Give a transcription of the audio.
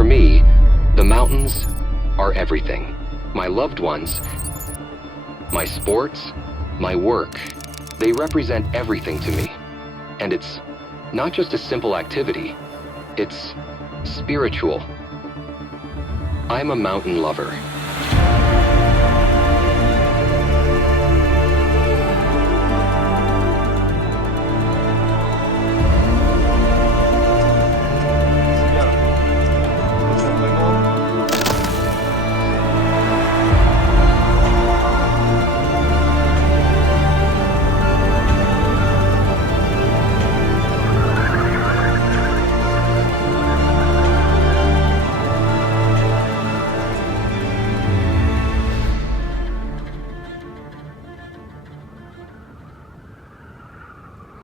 For me, the mountains are everything. My loved ones, my sports, my work, they represent everything to me. And it's not just a simple activity, it's spiritual. I'm a mountain lover.